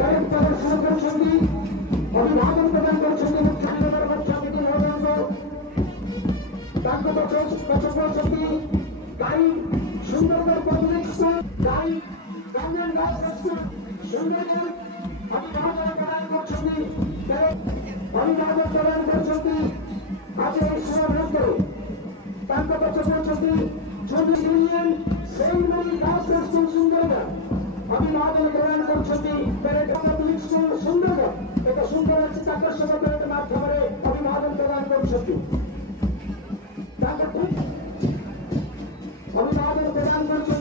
প্রদর্শন করছেন অভিভাবন প্রদান করছেন করছেন guide Sundarban public school guide government girls school Sundarban অভিভাবন প্রদান করছেন অভিভাবন প্রদান করছেন আজকে এই সভাবদ্ধ তাকে করছেন যদি union saint girls school Sundarban অভিভাবন প্রদান করছেন পাবলিক স্কুল সুন্দরবন এটা সুন্দর আছে চাকর সভাপতির মাধ্যমে অভিভাবন প্রদান করছেন অভিভাবন প্রদান করছেন